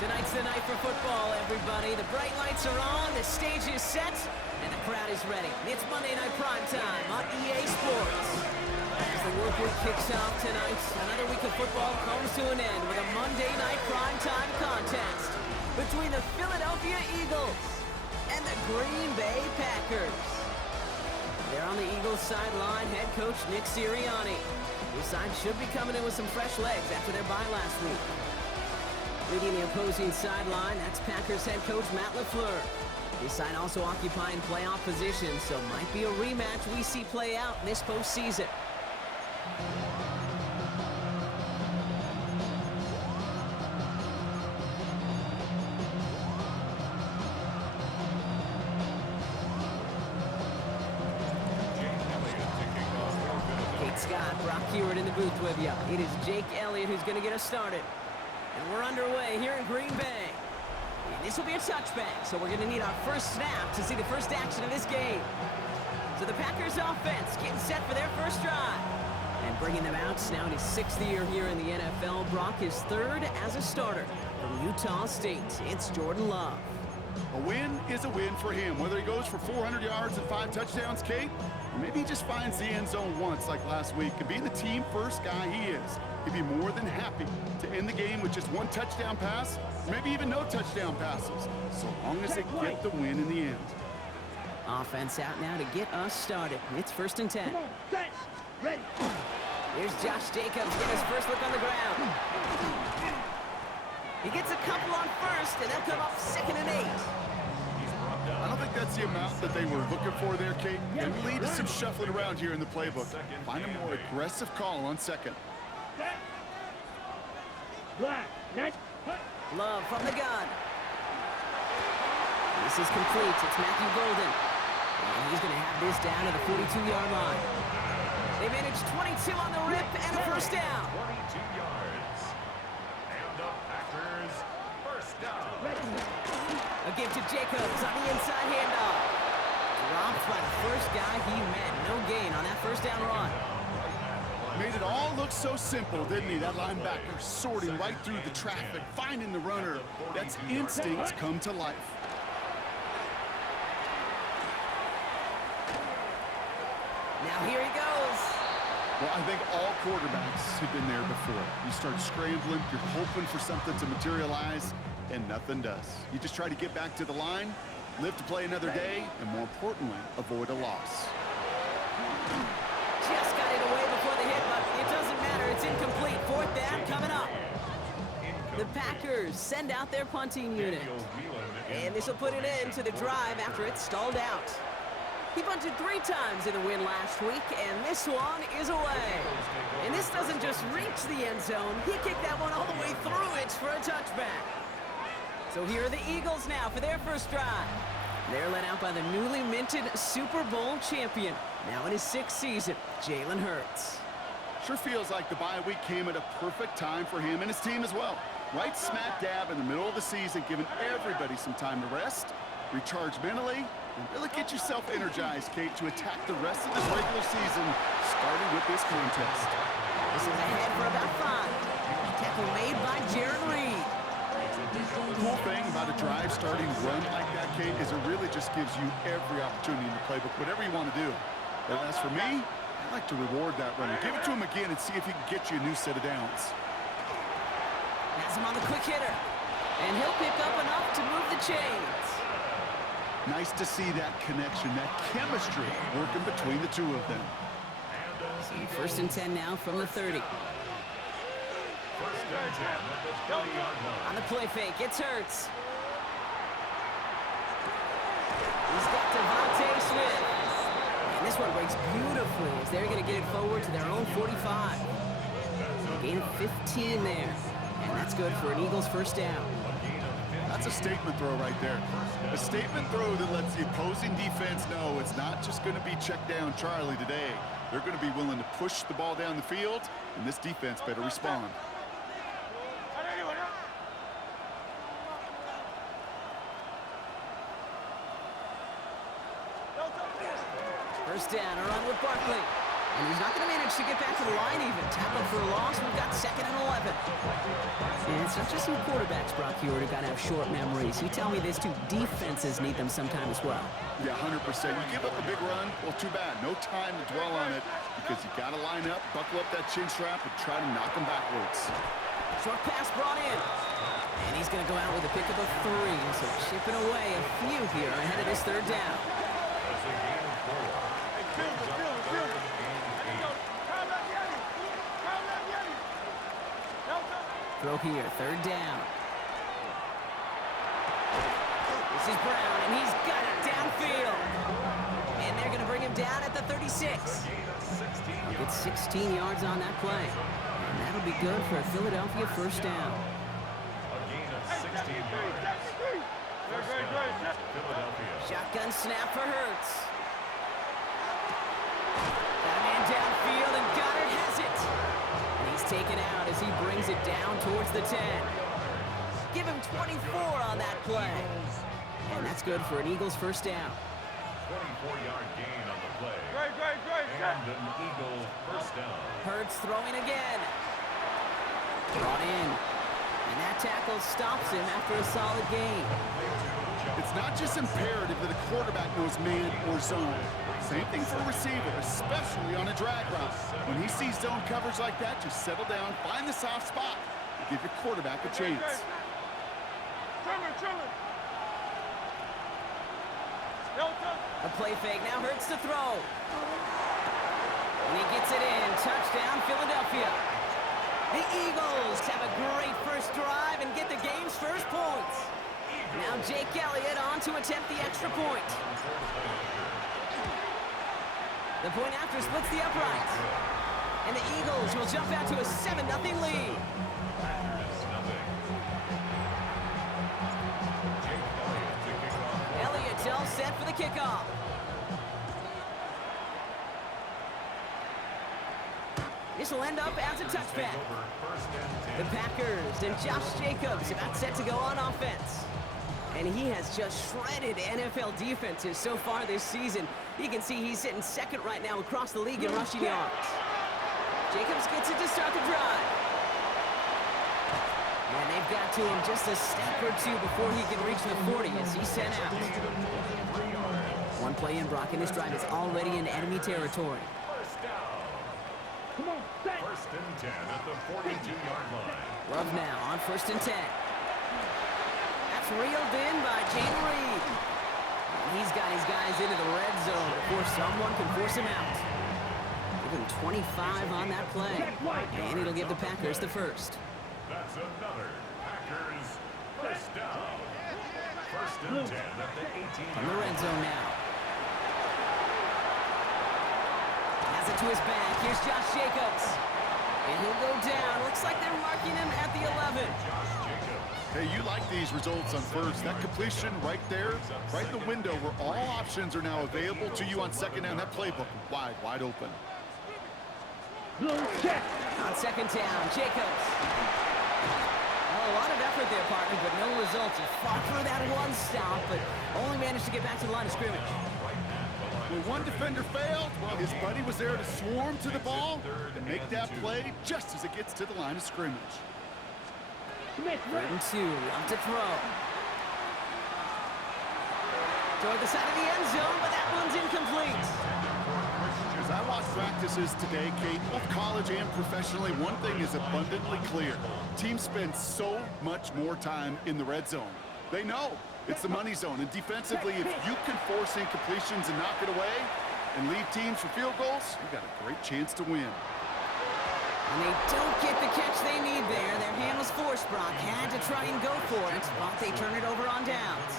Tonight's the night for football, everybody. The bright lights are on, the stage is set, and the crowd is ready. It's Monday Night Primetime on EA Sports. As the work week kicks off tonight, another week of football comes to an end with a Monday Night Primetime contest between the Philadelphia Eagles and the Green Bay Packers. There on the Eagles sideline, head coach Nick Sirianni. His side should be coming in with some fresh legs after their bye last week. Leading the opposing sideline, that's Packers head coach Matt LaFleur. His side also occupying playoff position, so might be a rematch we see play out this postseason. Kate Scott, Brock Hewitt in the booth with you. It is Jake Elliott who's going to get us started. And we're underway here in Green Bay. And this will be a touchback, so we're going to need our first snap to see the first action of this game. So the Packers offense getting set for their first drive. And bringing them out, now in his 6th year here in the NFL. Brock is 3rd as a starter from Utah State. It's Jordan Love. A win is a win for him, whether he goes for 400 yards and 5 touchdowns, Kate, or maybe he just finds the end zone once like last week. And being the team first guy he is, he'd be more than happy to end the game with just 1 touchdown pass, maybe even no touchdown passes, so long as they get the win in the end. Offense out now to get us started. It's 1st and 10. Ready. Here's Josh Jacobs getting his first look on the ground. He gets a couple on first, and they'll come up 2nd and 8. I don't think that's the amount that they were looking for there, Kate. And lead to some shuffling around here in the playbook. Find a more aggressive call on 2nd. Love from the gun. This is complete. It's Matthew Golden. And he's going to have this down to the 42-yard line. They managed 22 on the rip and a first down. 22 yards. And the Packers first down. A give to Jacobs on the inside handoff. Dropped by the first guy he met. No gain on that first down run. Made it all look so simple, didn't he? That linebacker sorting right through the traffic, finding the runner. That's instincts come to life. Now here he goes. Well, I think all quarterbacks have been there before. You start scrambling, you're hoping for something to materialize, and nothing does. You just try to get back to the line, live to play another day, and more importantly, avoid a loss. Just got it away before the hit, but it doesn't matter. It's incomplete. 4th down coming up. The Packers send out their punting unit. And this will put an end to the drive after it stalled out. He punted 3 times in the win last week, and this one is away. And this doesn't just reach the end zone. He kicked that one all the way through it for a touchback. So here are the Eagles now for their first drive. They're led out by the newly minted Super Bowl champion, now in his 6th season, Jalen Hurts. Sure feels like the bye week came at a perfect time for him and his team as well. Right smack dab in the middle of the season, giving everybody some time to rest, recharge mentally, and really get yourself energized, Kate, to attack the rest of this regular season, starting with this contest. This is ahead for about 5. Tackle made by Jaron Reed. The cool thing about a drive starting run like that, Kate, is it really just gives you every opportunity in the playbook, whatever you want to do. But as for me, I like to reward that runner. Give it to him again and see if he can get you a new set of downs. Has him on the quick hitter. And he'll pick up enough to move the chains. Nice to see that connection, that chemistry working between the two of them. So 1st and 10 now from the 30. On the play fake, it's Hurts. He's got Devontae Smith. And this one breaks beautifully as they're going to get it forward to their own 45. Gain of 15 there. And that's good for an Eagles first down. That's a statement throw right there. A statement throw that lets the opposing defense know it's not just going to be check down Charlie today. They're going to be willing to push the ball down the field, and this defense better respond. First down, a run with Barkley. And he's not going to manage to get back to the line even. Tackled for a loss. We've got 2nd and 11. And it's not just some quarterbacks, Brock, here who got to have short memories. You tell me these two defenses need them sometime as well. Yeah, 100%. You give up a big run, well, too bad. No time to dwell on it because you got to line up, buckle up that chin strap, and try to knock them backwards. Short pass brought in. And he's going to go out with a pick of a 3. So chipping away a few here ahead of this 3rd down. Throw here, 3rd down. This is Brown, and he's got it downfield. And they're going to bring him down at the 36. He'll get 16 yards on that play. And that'll be good for a Philadelphia 1st down. Shotgun snap for Hurts. Got a man downfield, and Goddard has it. And he's taken out as he brings it down towards the 10. Give him 24 on that play. And that's good for an Eagles 1st down. 24-yard gain on the play. And an Eagle 1st down. Hurts throwing again. Brought in. And that tackle stops him after a solid gain. It's not just imperative that a quarterback knows man or zone. Same thing for a receiver, especially on a drag route. When he sees zone coverage like that, just settle down, find the soft spot, and give your quarterback a chance. A play fake now Hurts to throw. And he gets it in. Touchdown, Philadelphia. The Eagles have a great first drive and get the game's first points. Now Jake Elliott on to attempt the extra point. The point after splits the uprights. And the Eagles will jump out to a 7-0 lead. Elliott's all set for the kickoff. This will end up as a touchback. The Packers and Josh Jacobs about set to go on offense. And he has just shredded NFL defenses so far this season. You can see he's sitting 2nd right now across the league in rushing yards. Jacobs gets it to start the drive. And they've got to him just a step or 2 before he can reach the 40 as he's sent out. One play in, Brock, and this drive is already in enemy territory. First and 10 at the 42-yard line. Love now on 1st and 10. That's reeled in by Jane Reed. And he's got his guys into the red zone before someone can force him out. Give him 25 on that play. And it'll give the Packers the 1st. That's another Packers 1st down. First and 10 at the 18. From the red zone now. Has it to his back. Here's Josh Jacobs. And he'll go down. Looks like they're marking him at the 11. Hey, you like these results on 1st. That completion right there, right in the window where all options are now available to you on 2nd down. That playbook wide open. On 2nd down, Jacobs. Oh, a lot of effort there, partner, but no results. He fought for that one stop, but only managed to get back to the line of scrimmage. When one defender failed, well, his buddy was there to swarm to the ball and make that play just as it gets to the line of scrimmage. 3rd and 2, love to throw. Toward the side of the end zone, but that one's incomplete. As I watch practices today, Kate, both college and professionally, one thing is abundantly clear. Teams spend so much more time in the red zone. They know it's the money zone, and defensively, if you can force incompletions and knock it away and leave teams for field goals, you've got a great chance to win. And they don't get the catch they need there. Their hand was forced, Brock. Had to try and go for it, but they turn it over on downs.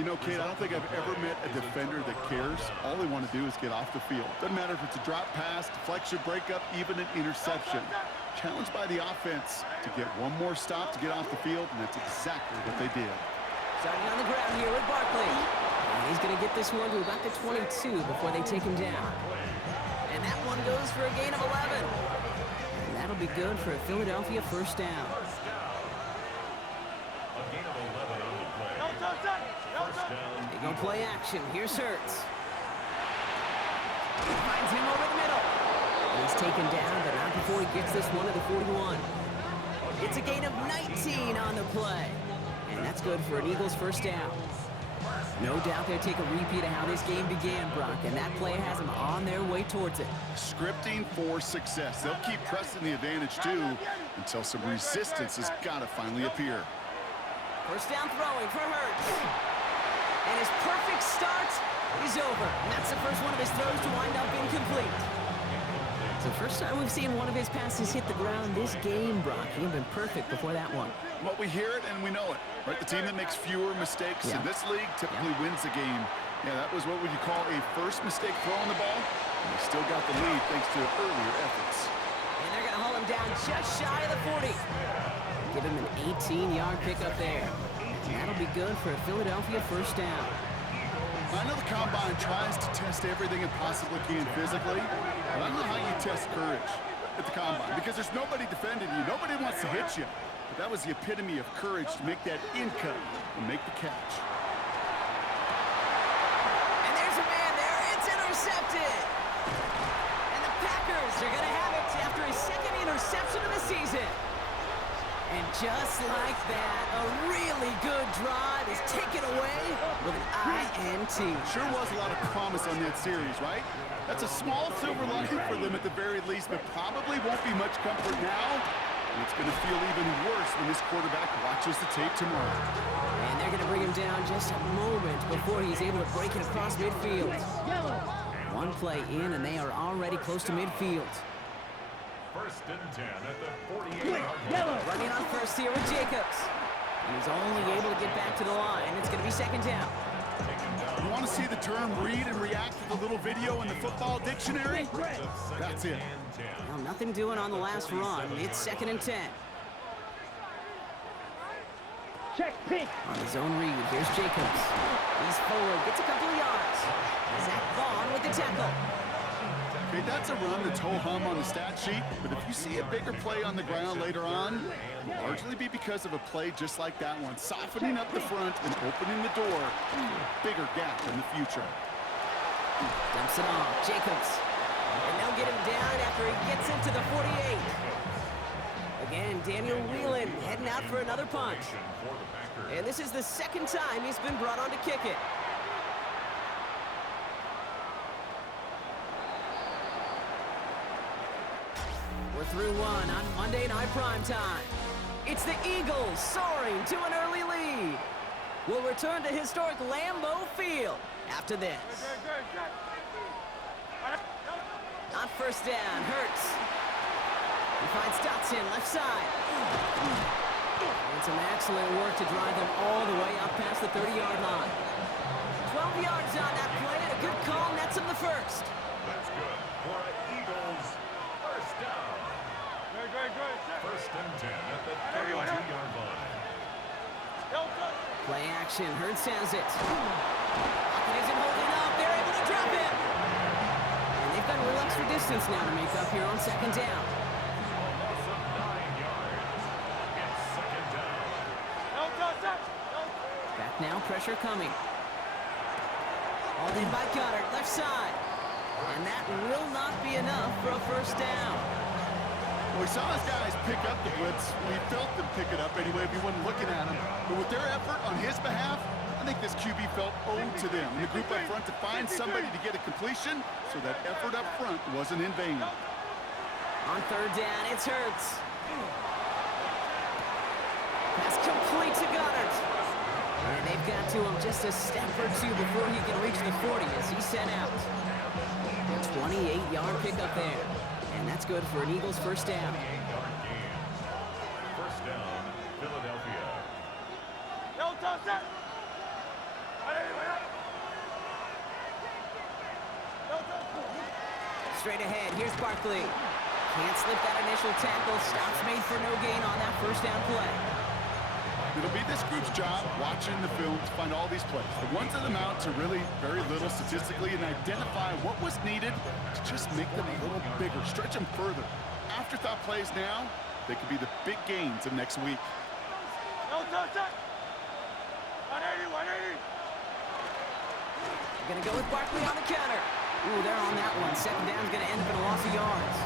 You know, Kate, I don't think I've ever met a defender that cares. All they want to do is get off the field. Doesn't matter if it's a drop pass, deflection, breakup, even an interception. Challenged by the offense to get one more stop to get off the field, and that's exactly what they did. Starting on the ground here with Barkley. And he's going to get this one to about the 22 before they take him down. And that one goes for a gain of 11. And that'll be good for a Philadelphia 1st down. A gain of 11 on the play. They go play action. Here's Hurts. Finds him over the He's taken down, but not before he gets this one to the 41. It's a gain of 19 on the play. And that's good for an Eagles first down. No doubt they'll take a repeat of how this game began, Brock, and that play has them on their way towards it. Scripting for success. They'll keep pressing the advantage, too, until some resistance has got to finally appear. First down throwing for Hurts. And his perfect start is over. And that's the first one of his throws to wind up incomplete. It's the first time we've seen one of his passes hit the ground this game, Brock. He had been perfect before that one. Well, we hear it and we know it, right? The team that makes fewer mistakes in this league typically wins the game. Yeah, that was what would you call a first mistake throwing the ball. And they still got the lead thanks to earlier efforts. And they're going to haul him down just shy of the 40. Give him an 18-yard pickup there. And that'll be good for a Philadelphia first down. I know the Combine tries to test everything it possibly can physically, but I don't know how you test courage at the Combine because there's nobody defending you. Nobody wants to hit you. But that was the epitome of courage to make that in cut and make the catch. And there's a man there. It's intercepted. And the Packers are going to have it after his second interception of the season. And just like that, a really good drive is taken away with an INT. Sure was a lot of promise on that series, right? That's a small silver lining for them at the very least, but probably won't be much comfort now. And it's going to feel even worse when this quarterback watches the tape tomorrow. And they're going to bring him down just a moment before he's able to break it across midfield. One play in, and they are already close to midfield. First and 10 at the 48-yard line. Running on first here with Jacobs. And he's only able to get back to the line. It's going to be second down. You want to see the term read and react to the little video in the football dictionary? That's it. Well, nothing doing on the last run. It's second and 10. Check pick. On his own read, here's Jacobs. He's forward, gets a couple of yards. Zach Vaughn with the tackle. Okay, that's a run that's ho-hum on the stat sheet, but if you see a bigger play on the ground later on, it'll largely be because of a play just like that one, softening up the front and opening the door to a bigger gap in the future. Dumps it off, Jacobs. And they'll get him down after he gets into the 48. Again, Daniel Whelan heading out for another punch. And this is the second time he's been brought on to kick it. We're through one on Monday Night Primetime. It's the Eagles soaring to an early lead. We'll return to historic Lambeau Field after this. On first down, Hurts. He finds Dotson left side. And some excellent work to drive them all the way up past the 30-yard line. 12 yards on that play and a good call nets him the first. That's good for an Eagles first down. First and 10 at the 32-yard line. Play action, Hurts has it. Lockett isn't holding up, they're able to drop him. And they've got a little extra distance now to make up here on second down. Loss of 9 yards. It's second down. Back now, pressure coming. Hauled in by Goddard, left side. And that will not be enough for a first down. Well, we saw his guys pick up the blitz. We felt them pick it up anyway if we wasn't looking at him. But with their effort on his behalf, I think this QB felt owed to them. And the group up front to find somebody to get a completion so that effort up front wasn't in vain. On third down, it's Hurts. Pass complete to Goddard. And they've got to him just a step or two before he can reach the 40 as he's sent out. A 28-yard pickup there. And that's good for an Eagles first down. 28-yard gain. First down, Philadelphia. Straight ahead, here's Barkley. Can't slip that initial tackle. Stops made for no gain on that first down play. It'll be this group's job watching the film to find all these plays. The ones that amount to really very little statistically and identify what was needed to just make them a little bigger, stretch them further. Afterthought plays now, they could be the big gains of next week. They're going to go with Barkley on the counter. Ooh, they're on that one. Second down's going to end up in a loss of yards.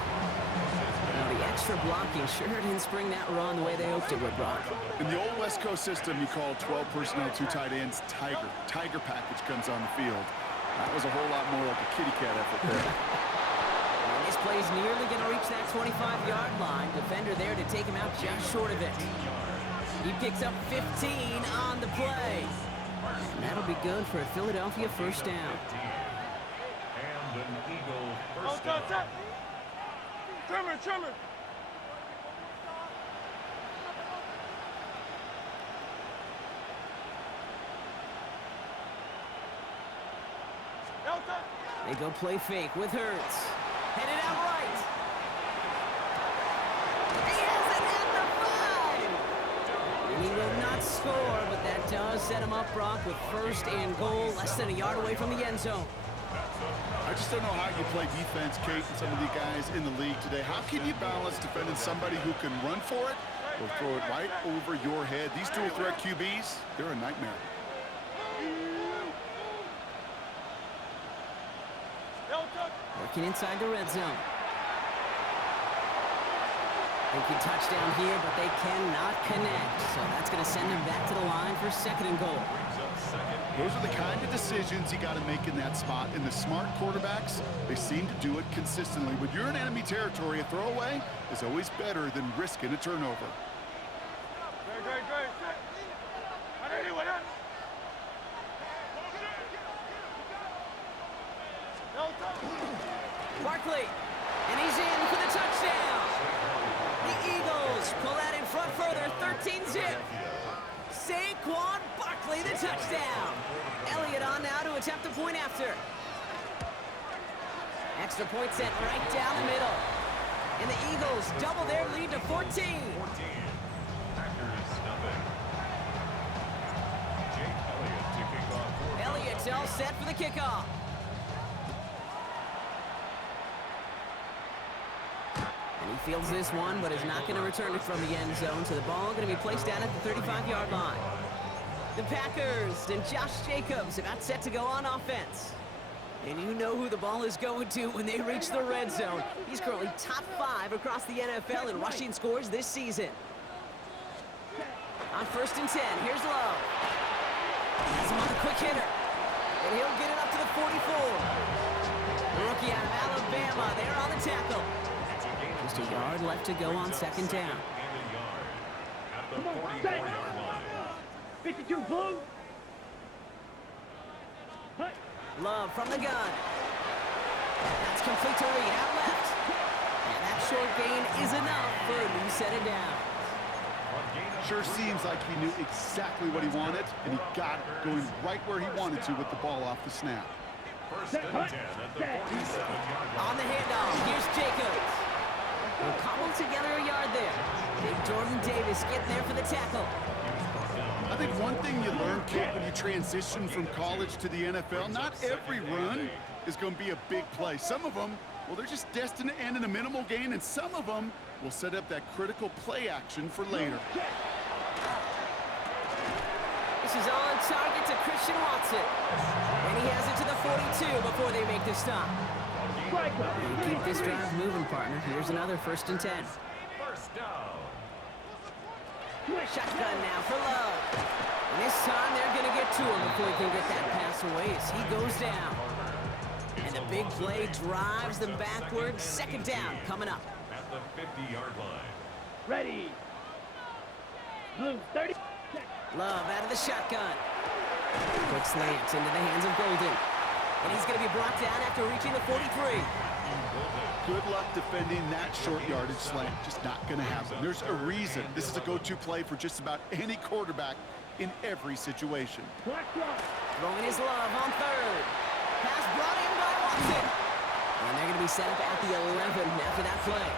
Thanks for blocking. Sure didn't spring that run the way they hoped it would, Brock. In the old West Coast system, you call 12 personnel, 2 tight ends, Tiger. Tiger package comes on the field. That was a whole lot more like a kitty cat effort there. And this play's nearly going to reach that 25-yard line. Defender there to take him out just short of it. He picks up 15 on the play. And that'll be good for a Philadelphia first down. And an Eagle first down. Trimmer. They go play fake with Hurts. Headed out right. He has it at the 5. And he will not score, but that does set him up, Brock, with first and goal, less than a yard away from the end zone. I just don't know how you play defense, Kate, and some of the guys in the league today. How can you balance defending somebody who can run for it or throw it right over your head? These dual threat QBs, they're a nightmare. Working inside the red zone. Thinking touchdown here, but they cannot connect. So that's going to send him back to the line for second and goal. Those are the kind of decisions you got to make in that spot. And the smart quarterbacks, they seem to do it consistently. When you're in enemy territory, a throwaway is always better than risking a turnover. Barkley, and he's in for the touchdown. The Eagles pull that in front further, 13-zip. Saquon Barkley, the touchdown. Elliott on now to attempt the point after. Extra point set right down the middle. And the Eagles double their lead to 14. Packers nothing. Jake Elliott to kick off. Elliott's all set for the kickoff. And he fields this one, but is not going to return it from the end zone. So the ball going to be placed down at the 35-yard line. The Packers and Josh Jacobs about set to go on offense. And you know who the ball is going to when they reach the red zone. He's currently top 5 across the NFL in rushing scores this season. On 1st and 10, here's Love. Has him on the quick hitter. And he'll get it up to the 44. The rookie out of Alabama there on the tackle. Just a yard left to go on 2nd down. And a yard at the 44-yard line. 52 blue. Love from the gun. That's complete to Reed, out left. And that short gain is enough for a new set of downs. Sure seems like he knew exactly what he wanted, and he got it going right where he wanted to with the ball off the snap. 1st and 10 at the 47-yard line. On the handoff, here's Jacobs. We'll cobble together a yard there. Big Jordan Davis getting there for the tackle. I think one thing you learn, Kate, when you transition from college to the NFL, not every run is going to be a big play. Some of them, well, they're just destined to end in a minimal gain, and some of them will set up that critical play action for later. This is on target to Christian Watson. And he has it to the 42 before they make the stop. And keep this drive moving, partner. Here's another 1st and 10. First down. Shotgun now for Love. And this time they're going to get to him before he can get that pass away as he goes down. And the big play drives them backwards. 2nd down coming up. At the 50-yard line. Ready. Blue 30. Love out of the shotgun. Quick slant into the hands of Golden. And he's going to be brought down after reaching the 43. Good luck defending that short yardage slant. Just not going to happen. There's a reason this is a go-to play for just about any quarterback in every situation. Throwing his Love on 3rd. Pass brought in by Watson. And they're going to be set up at the 11 after that play.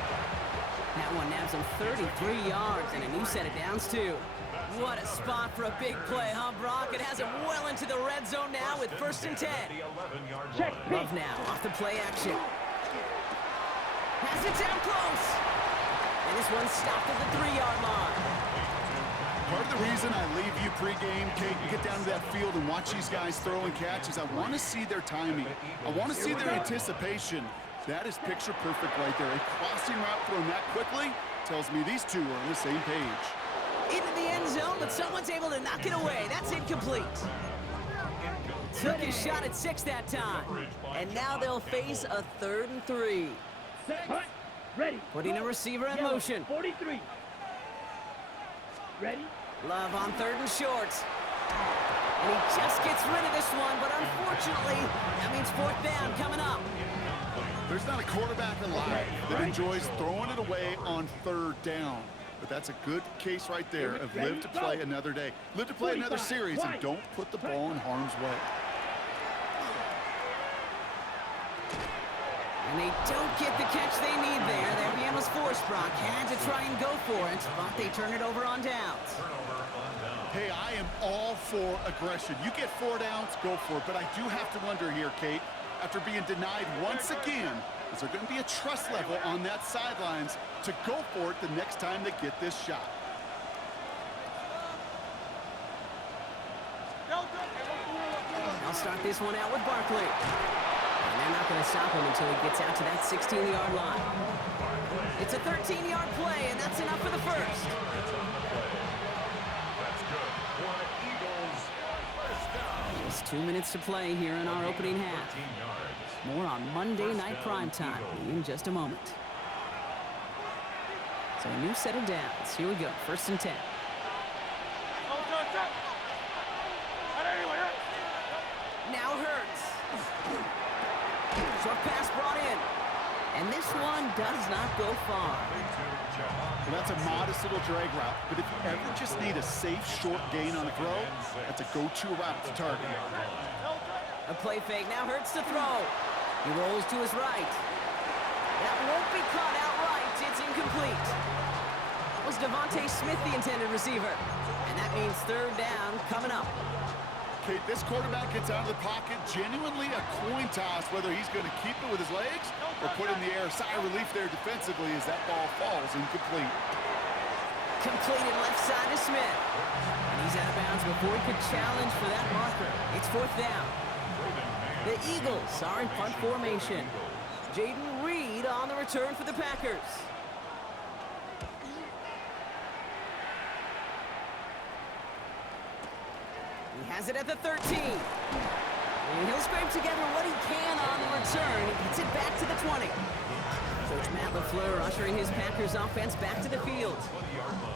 That one nabs him 33 yards and a new set of downs, too. What a spot for a big play, huh, Brock? It has him well into the red zone now with 1st and 10. Check. Love now off the play action. Has it down close. And this one stopped at the 3-yard line. Part of the reason I leave you pregame, Kate, you get down to that field and watch these guys throw and catch is I want to see their timing. I want to see their anticipation. That is picture perfect right there. A crossing route thrown that quickly tells me these two are on the same page. Into the end zone, but someone's able to knock it away. That's incomplete. Took his shot at 6 that time. And now they'll face a 3rd and 3. Set, hut, ready. Putting a receiver in Yellow, motion. 43. Ready? Love on 3rd and short. And he just gets rid of this one, but unfortunately, that means 4th down coming up. There's not a quarterback alive that enjoys throwing it away on 3rd down. But that's a good case right there of live to play another day. Live to play another series and don't put the ball in harm's way. And they don't get the catch they need there. Their hand was forced. Brock had to try and go for it, but they turn it over on downs. Hey, I am all for aggression. You get 4 downs, go for it. But I do have to wonder here, Kate, after being denied once again, is there going to be a trust level on that sidelines to go for it the next time they get this shot? I'll start this one out with Barkley. And they're not going to stop him until he gets out to that 16-yard line. It's a 13-yard play, and that's enough for the first. Just 2 minutes to play here in our opening half. More on Monday Night Primetime in just a moment. So a new set of downs. Here we go. 1st and 10. Now Hurts. Short pass brought in. And this one does not go far. Well, that's a modest little drag route. But if you ever just need a safe, short gain on the throw, that's a go-to route to target. A play fake. Now Hurts to throw. He rolls to his right. That won't be caught outright. It's incomplete. That was Devontae Smith, the intended receiver. And that means 3rd down coming up. Kate, this quarterback gets out of the pocket, genuinely a coin toss whether he's going to keep it with his legs or put in the air. Sigh of relief there defensively as that ball falls incomplete. Completed left side to Smith. And he's out of bounds before he could challenge for that marker. It's 4th down. The Eagles are in punt formation. Jaden Reed on the return for the Packers. He has it at the 13. And he'll scrape together what he can on the return. He gets it back to the 20. Coach Matt LaFleur ushering his Packers offense back to the field.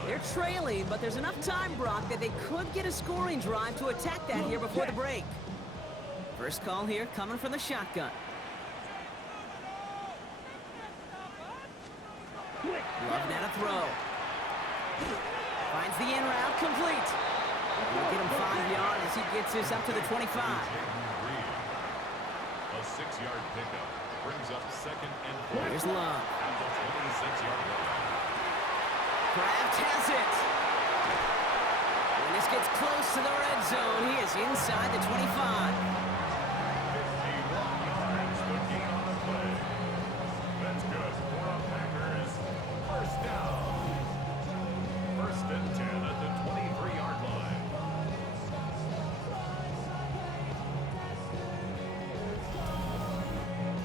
They're trailing, but there's enough time, Brock, that they could get a scoring drive to attack that here before the break. First call here coming from the shotgun. Love now to throw. Finds the in route complete. He'll get him 5 yards as he gets this up to the 25. A 6-yard pickup brings up 2nd and 4. Here's Love. At the 26-yard line. Kraft has it. When this gets close to the red zone, he is inside the 25. 51 yards to gain on the play. That's good for the Packers. 1st down. 1st and 10 at the 23-yard line.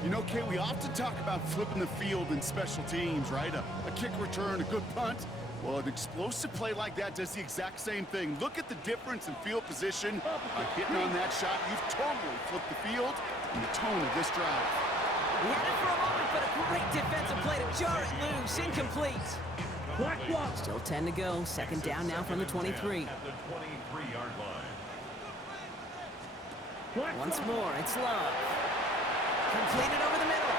You know, Kate, we often talk about flipping the field in special teams, right? A kick return, a good punt. Well, an explosive play like that does the exact same thing. Look at the difference in field position. By hitting on that shot, you've totally flipped the field and the tone of this drive. He had it for a moment, but a great defensive play to jar it loose. Incomplete. Still 10 to go. 2nd down now from the 23. At the 23-yard line. Once more, it's Love. Completed over the middle.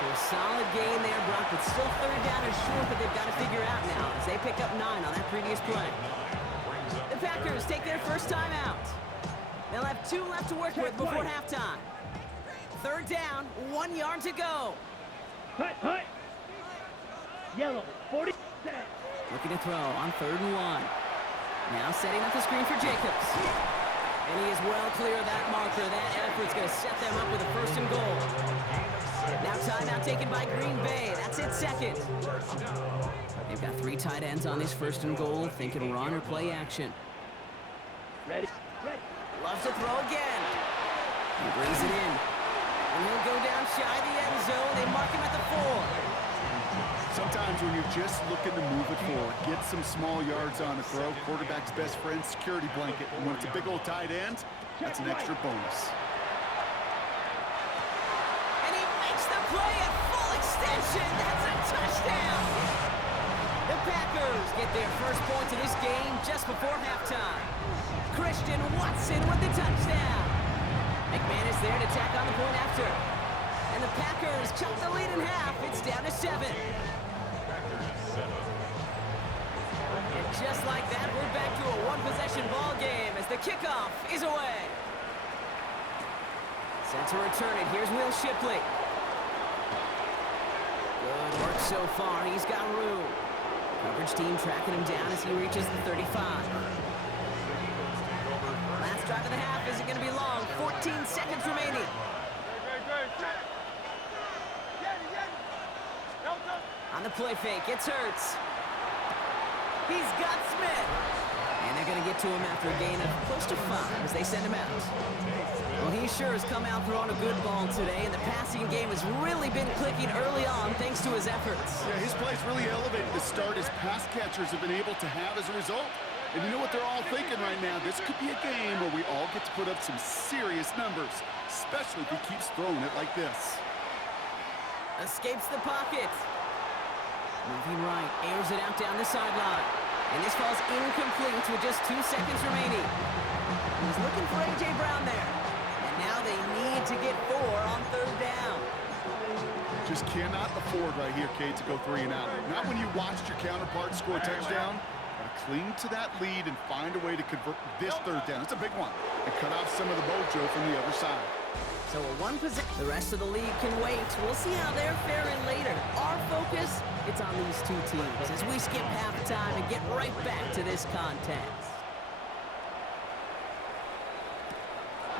So a solid gain there, Brock, but still 3rd down and short that they've got to figure out now as they pick up 9 on that previous play. The Packers take their first time out. They'll have 2 left to work with before halftime. 3rd down, 1 yard to go. Hut. Yellow, 40. Looking to throw on 3rd and 1. Now setting up the screen for Jacobs. And he is well clear of that marker. That effort's going to set them up with a 1st and goal. Now timeout taken by Green Bay. That's it, 2nd. They've got 3 tight ends on this 1st and goal, thinking run or play action. Ready. Loves to throw again. He brings it in. And he'll go down shy of the end zone. They mark him at the 4. Sometimes when you're just looking to move it forward, get some small yards on the throw, quarterback's best friend, security blanket. And when it's a big old tight end, that's an extra bonus. And he makes the play at full extension. That's a touchdown. The Packers get their first points of this game just before halftime. Christian Watson with the touchdown. McMahon is there to tack on the point after. And the Packers cut the lead in half. It's down to 7. And just like that, we're back to a one-possession ball game as the kickoff is away. Set to return it. Here's Will Shipley. Good work so far. He's got room. Coverage team tracking him down as he reaches the 35. Last drive of the half isn't going to be long. 14 seconds remaining. On the play fake, it's Hurts. He's got Smith. And they're going to get to him after a gain of close to 5 as they send him out. Well, he sure has come out throwing a good ball today, and the passing game has really been clicking early on thanks to his efforts. Yeah, his play's really elevated the start his pass catchers have been able to have as a result. And you know what they're all thinking right now? This could be a game where we all get to put up some serious numbers, especially if he keeps throwing it like this. Escapes the pocket. Moving right, airs it out down the sideline. And this falls incomplete with just 2 seconds remaining. He's looking for A.J. Brown there. And now they need to get 4 on 3rd down. Just cannot afford right here, Kate, to go 3 and out. Not when you watched your counterpart score a touchdown. Gotta cling to that lead and find a way to convert this 3rd down. It's a big one. And cut off some of the mojo from the other side. So a one possession. The rest of the league can wait. We'll see how they're faring later. Our focus, it's on these two teams as we skip halftime and get right back to this contest.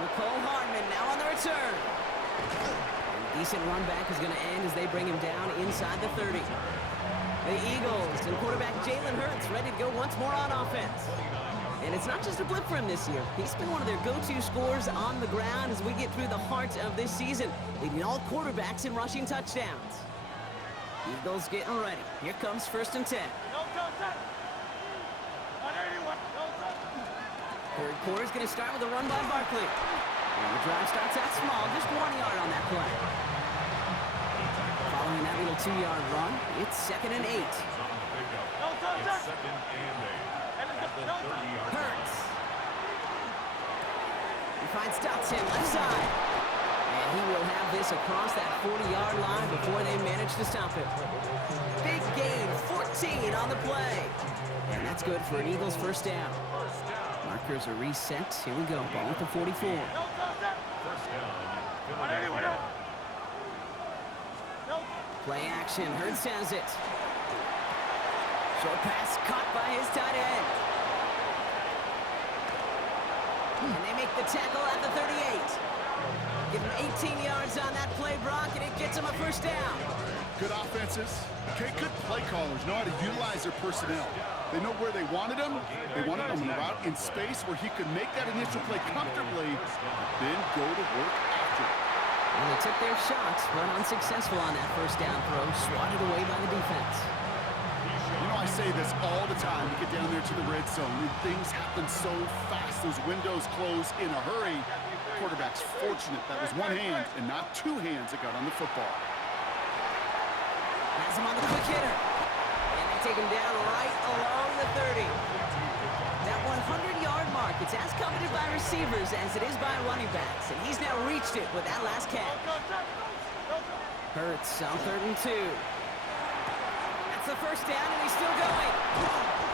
Nicole Hardman now on the return. A decent run back is going to end as they bring him down inside the 30. The Eagles and quarterback Jalen Hurts ready to go once more on offense. And it's not just a blip for him this year. He's been one of their go-to scorers on the ground as we get through the heart of this season, leading all quarterbacks in rushing touchdowns. Eagles getting ready. Here comes 1st and 10. Third quarter is going to start with a run by Barkley. And the drive starts out small, just 1 yard on that play. Following that little 2-yard run, it's 2nd and 8. Hurts. He finds Dotson left side. And he will have this across that 40-yard line before they manage to stop him. Big gain, 14 on the play. And that's good for an Eagles 1st down. Markers are reset. Here we go. Ball at the 44. Play action. Hurts has it. Short pass caught by his tight end. And they make the tackle at the 38. Give him 18 yards on that play, Brock, and it gets him a 1st down. Good offenses. Okay, good play callers know how to utilize their personnel. They know where they wanted him. They wanted him in a route in space where he could make that initial play comfortably, then go to work after. And they took their shots, but unsuccessful on that 1st down throw, swatted away by the defense. You know, I say this all the time. You get down there to the red zone, and things happen so fast. Those windows close in a hurry. Quarterback's fortunate that was 1 hand and not 2 hands that got on the football. Has him on the quick hitter. And they take him down right along the 30. That 100-yard mark, it's as coveted by receivers as it is by running backs. And he's now reached it with that last catch. Hurts on 3rd and 2. That's the 1st down, and he's still going.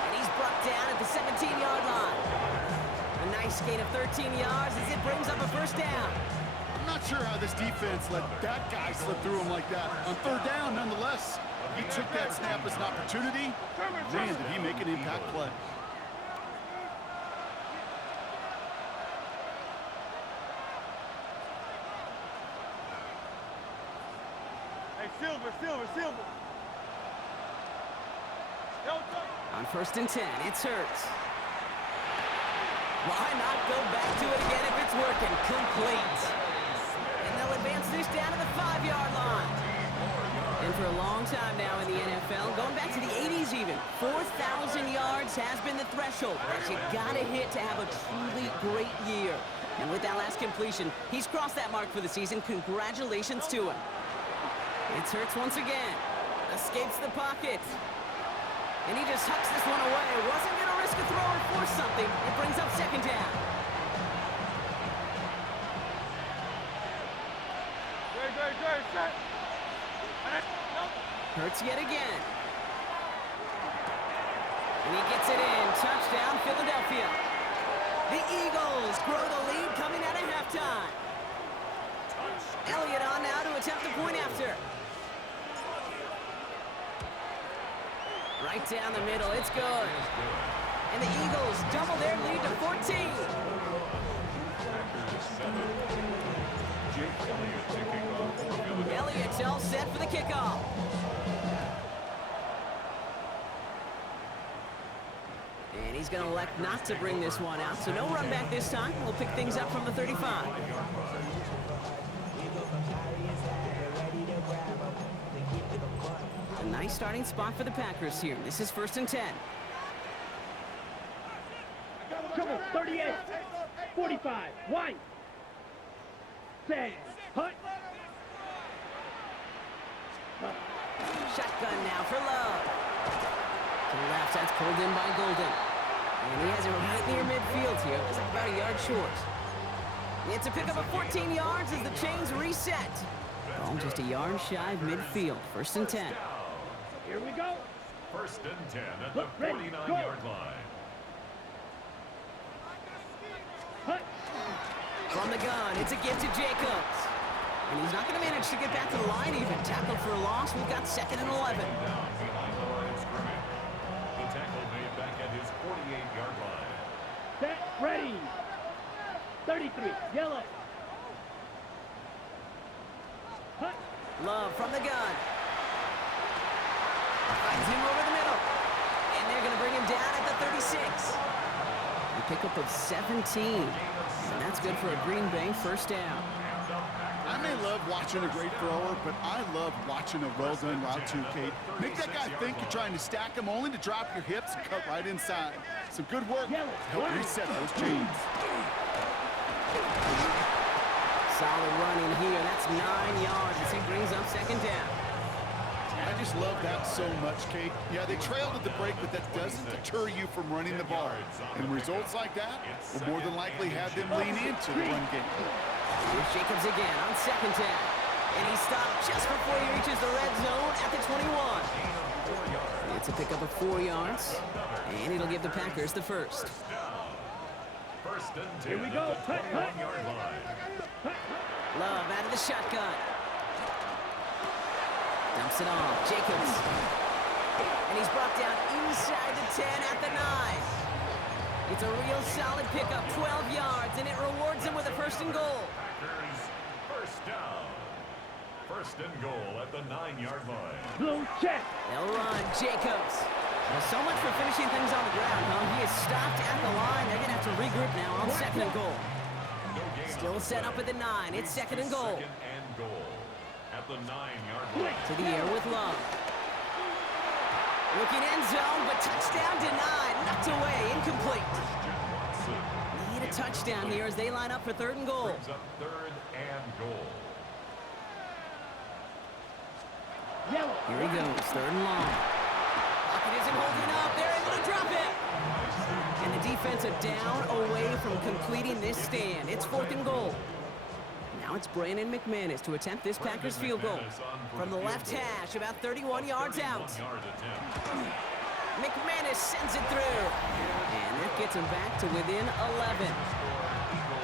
And he's brought down at the 17-yard line. A nice gain of 13 yards as it brings up a 1st down. I'm not sure how this defense let that guy slip through him like that. On 3rd down, nonetheless, he took that snap as an opportunity. Man, did he make an impact play. Hey, Silver. On 1st and 10, it's Hurts. Why not go back to it again if it's working? Complete. And they'll advance this down to the 5-yard line. And for a long time now in the NFL, going back to the 80s even, 4,000 yards has been the threshold that you gotta hit to have a truly great year. And with that last completion, he's crossed that mark for the season. Congratulations to him. It's Hurts once again. Escapes the pocket. And he just hucks this one away. Wasn't going to risk a throw or force something. It brings up second down. Set. Hurts yet again. And he gets it in. Touchdown, Philadelphia. The Eagles grow the lead coming out of halftime. Elliott on now to attempt the point after. Right down the middle, it's good. And the Eagles double their lead to 14. Elliott's all set for the kickoff. And he's going to elect not to bring this one out, so no run back this time. We'll pick things up from the 35. A nice starting spot for the Packers here. This is 1st and 10. Trouble, 38, 45, wide. Say, hut. Shotgun now for Love. To the left, that's pulled in by Golden. And he has it right near midfield here. It's like about a yard short. It's a pickup of 14 yards as the chains reset. Ball just a yard shy of midfield. 1st and 10. Here we go. 1st and 10 at the 49-yard line. Hut. From the gun, it's a gift to Jacobs. And he's not going to manage to get back to the line even. Tackled for a loss. We've got 2nd and 11. Down behind the line of scrimmage. The tackle made back at his 48-yard line. Set, ready. 33, yellow. Hut. Love from the gun. Finds him over the middle. And they're going to bring him down at the 36. A pickup of 17. And that's good for a Green Bay 1st down. I may love watching a great thrower, but I love watching a well-done route too, Kate. Make that guy think you're trying to stack him only to drop your hips and cut right inside. Some good work to help reset those chains. Solid run in here. That's 9 yards as he brings up 2nd down. I just love that so much, Kate. Yeah, they trailed at the break, but that doesn't deter you from running the ball. And results like that will more than likely have them lean into the run game. Here's Jacobs again on 2nd down. And he stopped just before he reaches the red zone at the 21. It's a pickup of 4 yards. And it'll give the Packers the 1st. 1st and 10 Here we go. at the 21-yard line. Love out of the shotgun. Dumps it off. Jacobs. And he's brought down inside the 10 at the 9. It's a real solid pickup, 12 yards, and it rewards him with a 1st and goal. Packers 1st down. 1st and goal at the 9-yard line. Blue check. They'll run. Jacobs. Well, so much for finishing things on the ground, huh? He is stopped at the line. They're going to have to regroup now on 2nd and goal. Still set up at the 9. It's 2nd and goal. 2nd and goal at the 9-yard line. To the air with Love. Looking end zone, but touchdown denied. Knocked away. Incomplete. Need a touchdown here as they line up for 3rd and goal. Brings up 3rd and goal. Yellow. Here he goes. 3rd and long. Pocket isn't holding up. They're able to drop it. And the defense a down away from completing this stand. It's 4th and goal. Now it's Brandon McManus to attempt this Packers field goal. From the left hash, about 31 yards out. McManus sends it through. And that gets him back to within 11.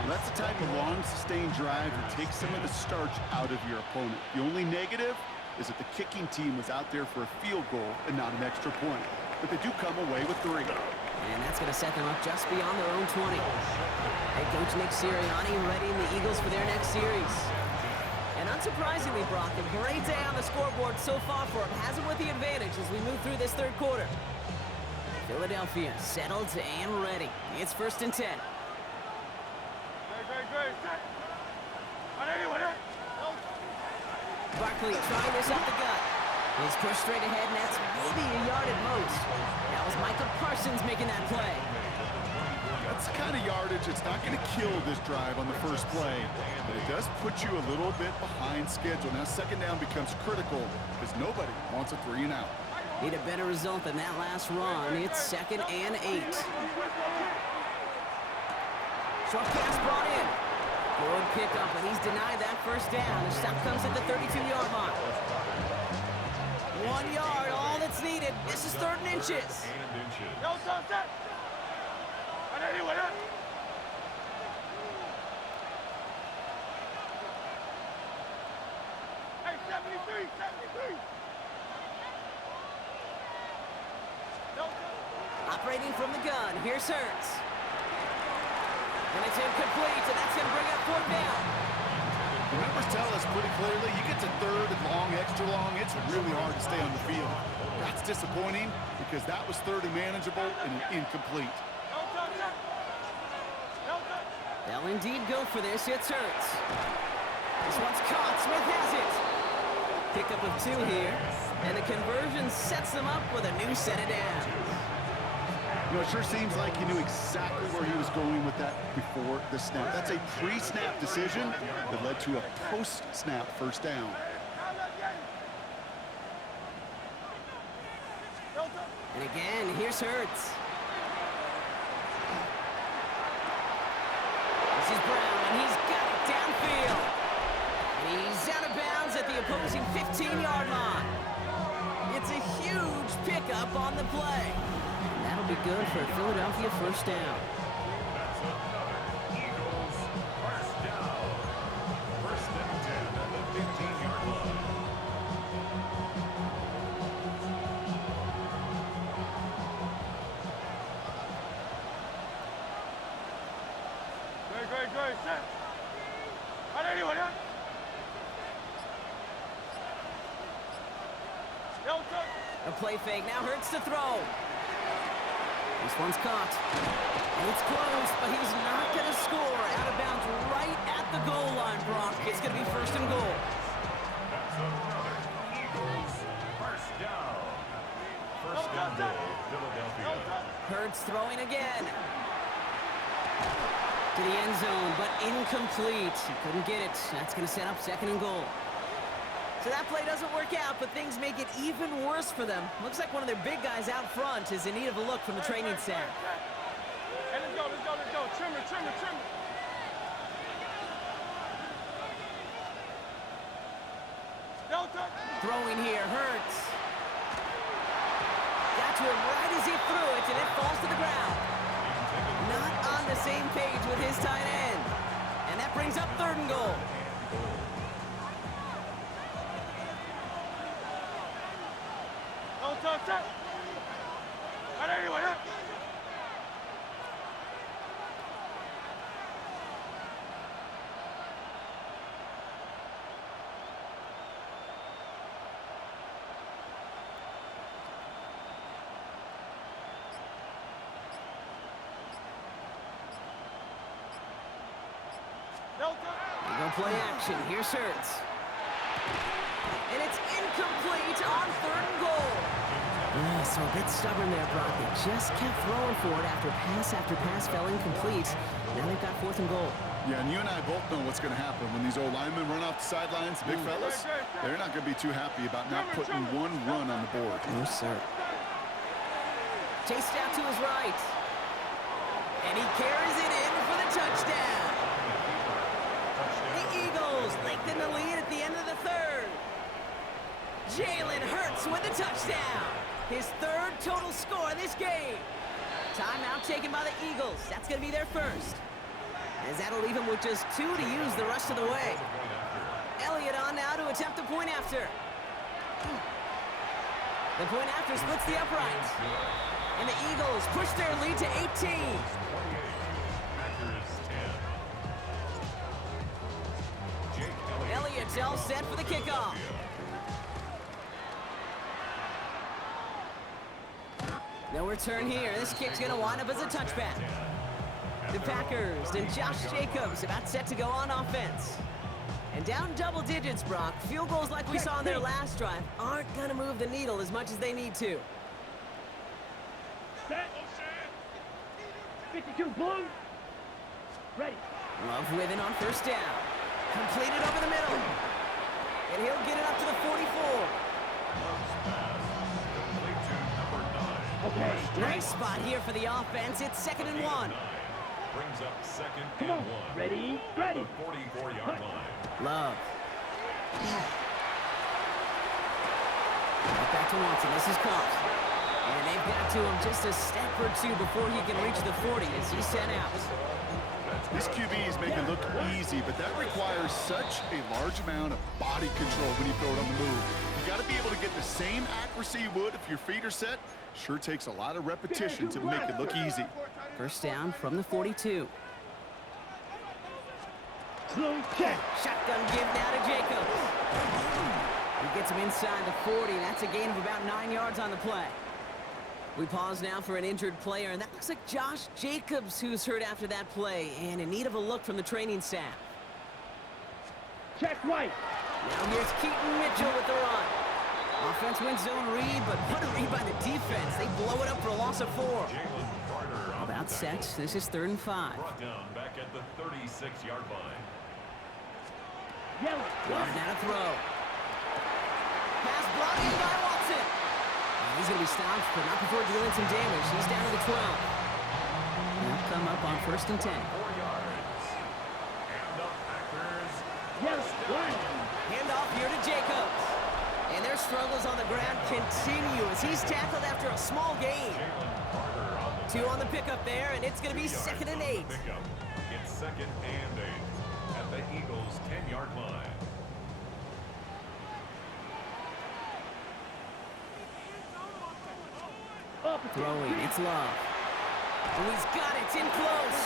That's the type of long, sustained drive that takes some of the starch out of your opponent. The only negative is that the kicking team was out there for a field goal and not an extra point. But they do come away with 3. And that's going to set them up just beyond their own 20. Head coach Nick Sirianni readying the Eagles for their next series. And unsurprisingly, Brock, a great day on the scoreboard so far for him. Has him with the advantage as we move through this 3rd quarter. Philadelphia settled and ready. It's 1st and 10. Great. Set. On anyone, Barkley trying this up the gut. He's pushed straight ahead, and that's maybe a yard at most. That was Michael Parsons making that play. That's the kind of yardage it's not going to kill this drive on the first play, but it does put you a little bit behind schedule. Now second down becomes critical because nobody wants a 3 and out. Need a better result than that last run. It's 2nd and 8. Short pass brought in. Good pickup, but he's denied that first down. The stop comes at the 32-yard line. 1 yard, all that's needed. This is 3rd and inches. Yo, set. Anyway, hey, 73. Operating from the gun, here's Hurts. And it's incomplete, and that's going to bring up 4th down. The numbers tell us pretty clearly, you get to 3rd and long, extra long, it's really hard to stay on the field. That's disappointing because that was 3rd and manageable and an incomplete. They'll indeed go for this. It's Hurts. This one's caught. Smith has it. Pickup of 2 here. And the conversion sets them up with a new set of downs. You know, it sure seems like he knew exactly where he was going with that before the snap. That's a pre-snap decision that led to a post-snap first down. And again, here's Hurts. This is Brown, and he's got it downfield. And he's out of bounds at the opposing 15-yard line. It's a huge pickup on the play. And that'll be good for a Philadelphia first down. That's another Eagles first down. 1st and 10 at the 15-yard line. Great, set. Anyway, A play fake, now Hurts to throw. This one's caught. And it's close, but he's not going to score. Out of bounds right at the goal line, Brock. It's going to be 1st and goal. That's another Eagles first down. 1st and goal, Philadelphia. Hurts throwing again. To the end zone, but incomplete. He couldn't get it. That's going to set up 2nd and goal. So that play doesn't work out, but things make it even worse for them. Looks like one of their big guys out front is in need of a look from the training staff. Hey, let's go. Trim it. Throwing here, Hurts. Got to him right as he threw it, and it falls to the ground. Not on the same page with his tight end. And that brings up 3rd and goal. Set. Anyway, They go play action. Here's Hurts. And it's incomplete on 3rd and goal. Yeah, so a bit stubborn there, Brock. They just kept throwing for it after pass fell incomplete. Now they've got 4th and goal. Yeah, and you and I both know what's going to happen when these old linemen run off the sidelines, big fellas. They're not going to be too happy about not putting 1 run on the board. No, sir. Chased out to his right. And he carries it in for the touchdown. The Eagles lengthen the lead at the end of the 3rd. Jalen Hurts with the touchdown. His 3rd total score this game. Timeout taken by the Eagles. That's going to be their first. As that'll leave him with just 2 to use the rest of the way. Elliott on now to attempt the point after. The point after splits the upright. And the Eagles push their lead to 18. Elliott's all set for the kickoff. No return here. This kick's going to wind up as a touchback. The Packers and Josh Jacobs about set to go on offense. And down double digits, Brock. Field goals like we saw in their last drive aren't going to move the needle as much as they need to. Set. 52 blue. Ready. Love with it on first down. Completed over the middle. And he'll get it up to the 44. Okay. Nice spot here for the offense. It's 2nd and 1. Brings up 2nd Come and on. 1. Ready. The Ready. 44-yard line. Love. Back to Watson. This is Cox. And they've got to him just a step or two before he can reach the 40 as he's sent out. This QB is making it look easy, but that requires such a large amount of body control when you throw it on the move. You got to be able to get the same accuracy you would if your feet are set. Sure takes a lot of repetition to make it look easy. First down from the 42. Blue check. Shotgun give now to Jacobs. He gets him inside the 40. That's a gain of about 9 yards on the play. We pause now for an injured player, and that looks like Josh Jacobs who's hurt after that play and in need of a look from the training staff. Check right. Now here's Keaton Mitchell with the run. Offense wins zone read, but what a read by the defense. They blow it up for a loss of 4. Jalen Carter on About the set. This is 3rd and 5. brought down back at the 36-yard line. Yellow. Love now to throw. Pass blocking by Watson. And he's going to be stopped, but not before dealing some damage. He's down to the 12. They'll come up on 1st and 10. 4 yards. And the Packers. Yellow. Line. Handoff here to Jacobs. And their struggles on the ground continue as he's tackled after a small gain. Jalen Carter on the 2 on the pickup there, and it's going to be 2nd and 8. pickup. It's 2nd and 8 at the Eagles' 10-yard line. Up. Throwing, it's Love. Oh, he's got it, it's in close.